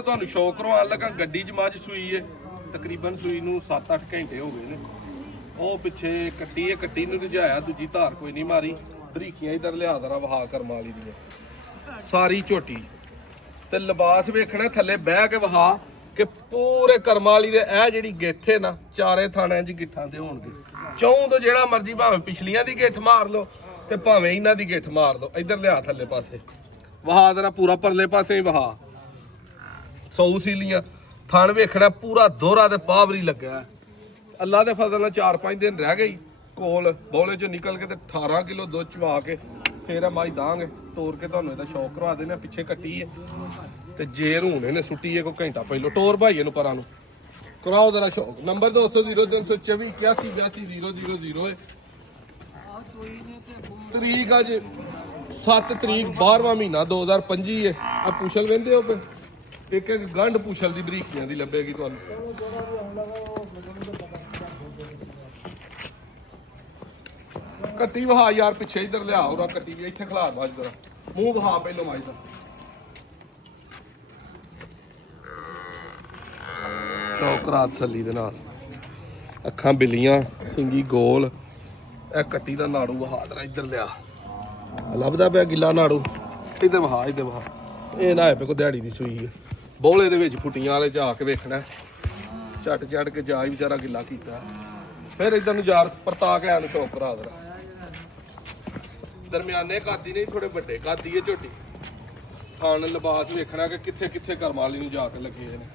ਤੁਹਾਨੂੰ ਸ਼ੌਕ ਕਰਵਾਉਣ ਲੱਗਾ ਗੱਡੀ 'ਚ ਮੱਝ ਸੂਈ ਏ ਤਕਰੀਬਨ ਸੂਈ ਨੂੰ 7-8 ਘੰਟੇ ਹੋ ਗਏ ਨੇ। ਉਹ ਪਿੱਛੇ ਕੱਟੀ ਏ, ਕੱਟੀ ਨੂੰ ਰੁਝਾਇਆ, ਦੂਜੀ ਧਾਰ ਕੋਈ ਨਹੀਂ ਮਾਰੀ। ਬਰੀਕੀਆਂ ਇਧਰ ਲਿਆ ਦਰਾ ਵਹਾ ਕਰਮ ਵਾਲੀ ਦੀਆਂ ਸਾਰੀ ਝੋਟੀ ਤੇ ਲਿਬਾਸ ਵੇਖਣਾ ਥੱਲੇ ਬਹਿ ਕੇ ਵਹਾ ਕਿ ਪੂਰੇ ਕਰਮ ਵਾਲੀ ਦੇ ਇਹ ਜਿਹੜੀ ਗਿੱਠ ਹੈ ਨਾ ਚਾਰੇ ਥਾਣਿਆਂ 'ਚ ਗਿੱਠਾਂ ਤੇ ਹੋਣਗੇ। ਚੌਂ ਤੋਂ ਜਿਹੜਾ ਮਰਜੀ ਭਾਵੇਂ ਪਿਛਲੀਆਂ ਦੀ ਗਿੱਠ ਮਾਰ ਲਓ ਤੇ ਭਾਵੇਂ ਇਹਨਾਂ ਦੀ ਗਿੱਠ ਮਾਰ ਲਓ। ਇਧਰ ਲਿਆ ਥੱਲੇ ਪਾਸੇ ਵਹਾ ਦਰਾ ਪੂਰਾ ਪਰਲੇ ਪਾਸੇ ਹੀ ਵਹਾ ਸੌ ਸੀਲੀਆਂ ਥਣ ਵੇਖਣਾ ਪੂਰਾ ਦੋਹਰਾ ਤੇ ਪਾਵਰੀ ਲੱਗਾ। ਅੱਲਾ ਦੇ ਫਜ਼ਲ ਨਾਲ 4-5 ਦਿਨ ਰਹਿ ਗਈ ਕੋਲ ਬੋਲੇ ਚੋਂ ਨਿਕਲ ਕੇ ਤੇ 18 ਕਿਲੋ ਦੁੱਧ ਚਵਾ ਕੇ ਫੇਰ ਮਾਈ ਦਾਂਗੇ ਤੋਰ ਕੇ ਤੁਹਾਨੂੰ ਇਹਦਾ ਸ਼ੌਕ ਕਰਵਾ ਦੇਣਾ। ਪਿੱਛੇ ਕੱਟੀ ਹੈ ਤੇ ਜੇਰ ਹੁਣੇ ਨੇ ਸੁੱਟੀ ਹੈ ਕੋਈ ਘੰਟਾ ਪਹਿਲੋਂ। ਟੋਰ ਭਾਈਏ ਨੂੰ ਪਰਾਂ ਨੂੰ ਕਰਾਓ ਜਰਾ ਸ਼ੌਕ। ਨੰਬਰ 200-0324 8182-000 ਹੈ। ਤਰੀਕ ਅੱਜ 7 ਤਰੀਕ 12ਵਾਂ ਮਹੀਨਾ 2025 ਹੈ। ਆ ਪੁਛਲ ਵੰਦੇ ਹੋ ਪੇ ਇੱਕ ਇੱਕ ਗੰਢ ਪੁਛਲ ਦੀ ਬਰੀਕੀਆਂ ਦੀ ਲੱਭੇਗੀ ਤੁਹਾਨੂੰ। ਕੱਟੀ ਵਹਾ ਯਾਰ ਪਿੱਛੇ ਇਧਰ ਲਿਆ ਉਹਦਾ ਕੱਟੀ ਵੀ ਇੱਥੇ ਖਲਾ ਬਾਜ ਜਰਾ ਮੂੰਹ ਵਹਾ ਪਹਿਲੋਂ ਮਾਈ ਦਾ ਸ਼ੌਕਰਾਤ ਸੱਲੀ ਦੇ ਨਾਲ ਅੱਖਾਂ ਬਿੱਲੀਆਂ ਸਿੰਗੀ ਗੋਲ। ਇਹ ਕੱਟੀ ਦਾ ਨਾੜੂ ਵਹਾ ਦਰਾ ਇਧਰ ਲਿਆ ਲੱਭਦਾ ਪਿਆ ਗਿੱਲਾ ਨਾੜੂ ਇਧਰ ਵਹਾ ਇਧਰ ਵਹਾ। ਇਹ ਨਾ ਪੇ ਕੋ ਦਿਹਾੜੀ ਦੀ ਸੂਈ ਹੈ ਬੋਲੇ ਦੇ ਵਿੱਚ ਫੁੱਟੀਆਂ ਵਾਲੇ ਜਾ ਕੇ ਵੇਖਣਾ ਝਟ ਝਟ ਕੇ ਜਾ ਹੀ ਵਿਚਾਰਾ ਗਿੱਲਾ ਕੀਤਾ। ਫਿਰ ਇਧਰ ਨੂੰ ਯਾਰ ਪਰਤਾ ਕੇ ਆਨੂੰ ਸ਼ੌਕ ਕਰਾ ਦਰਾ। ਦਰਮਿਆਨੇ ਕਾਦੀ ਨਹੀਂ ਥੋੜੇ ਵੱਡੇ ਕਾਦੀ ਹੈ ਝੋਟੀ। ਥਾਣ ਲਿਬਾਸ ਵੇਖਣਾ ਕਿ ਕਿੱਥੇ ਕਿੱਥੇ ਕਰਮ ਵਾਲੀ ਨੂੰ ਜਾ ਕੇ ਲੱਗੇ ਨੇ।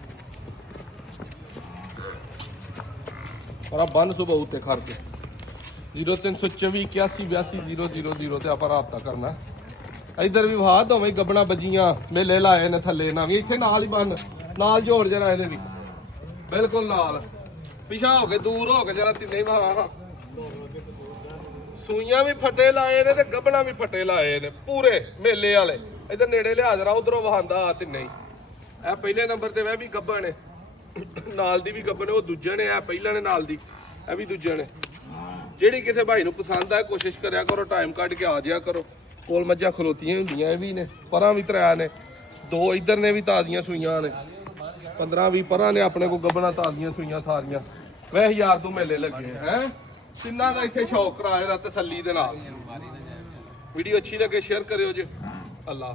ਪਰ ਆ ਬੰਨ ਸੁਬਾ ਉੱਤੇ ਖਰਚ 0324 8182-000 ਤੇ ਆਪਾਂ ਰਾਬਤਾ ਕਰਨਾ। ਇਧਰ ਵੀ ਵਹਾ ਦੋਵੇਂ ਗੱਬਣਾ ਬੱਜੀਆਂ ਮੇਲੇ ਲਾਏ ਨੇ ਥੱਲੇ ਨਾ ਵੀ ਇੱਥੇ ਨਾਲ ਹੀ ਬੰਨ ਨਾਲ ਜੋੜ ਜਰਾ ਇਹਦੇ ਵੀ ਬਿਲਕੁਲ ਨਾਲ ਪਿਛਾ ਹੋ ਕੇ ਦੂਰ ਹੋ ਕੇ ਜਰਾ ਤਿੰਨੇ ਵਹਾ। ਸੂਈਆਂ ਵੀ ਫੱਟੇ ਲਾਏ ਨੇ ਤੇ ਗੱਬਣਾ ਵੀ ਫੱਟੇ ਲਾਏ ਨੇ ਪੂਰੇ ਮੇਲੇ ਵਾਲੇ। ਇਧਰ ਨੇੜੇ ਲਿਆ ਜਰਾ ਉਧਰੋਂ ਵਹਾਂਦਾ ਆ ਤਿੰਨੇ। ਇਹ ਪਹਿਲੇ ਨੰਬਰ ਤੇ ਵੈ ਵੀ ਗੱਬਣ ਨੇ ਨਾਲ ਦੀ ਵੀ ਗੱਬਣ ਉਹ ਦੂਜੇ ਨੇ। ਇਹ ਪਹਿਲਾਂ ਨੇ ਨਾਲ ਦੀ ਇਹ ਵੀ ਦੂਜੇ ਨੇ। ਜਿਹੜੀ ਕਿਸੇ ਭਾਈ ਨੂੰ ਪਸੰਦ ਆ ਕੋਸ਼ਿਸ਼ ਕਰਿਆ ਕਰੋ ਟਾਈਮ ਕੱਢ ਕੇ ਆ ਜਾਇਆ ਕਰੋ। ਕੋਲ ਮੱਝਾਂ ਖਲੋਤੀਆਂ ਹੁੰਦੀਆਂ ਇਹ ਵੀ ਨੇ ਪਰਾਂ ਵੀ ਤਰਿਆ ਨੇ ਦੋ ਇਧਰ ਨੇ ਵੀ ਤਾਜ਼ੀਆਂ ਸੂਈਆਂ ਨੇ 15-20 ਪਰਾਂ ਨੇ ਆਪਣੇ ਕੋਲ ਗੱਬਣਾ ਤਾਜ਼ੀਆਂ ਸੂਈਆਂ ਸਾਰੀਆਂ। ਵੈਸੇ ਯਾਰ ਤੂੰ ਮੇਲੇ ਲੱਗੇ ਹੈ ਤਿੰਨਾਂ ਦਾ ਇੱਥੇ ਸ਼ੌਕ ਕਰਾਇਆ ਤਸੱਲੀ ਦੇ ਨਾਲ। ਵੀਡੀਓ ਅੱਛੀ ਲੱਗੇ ਸ਼ੇਅਰ ਕਰਿਓ ਜੀ। ਅੱਲਾ।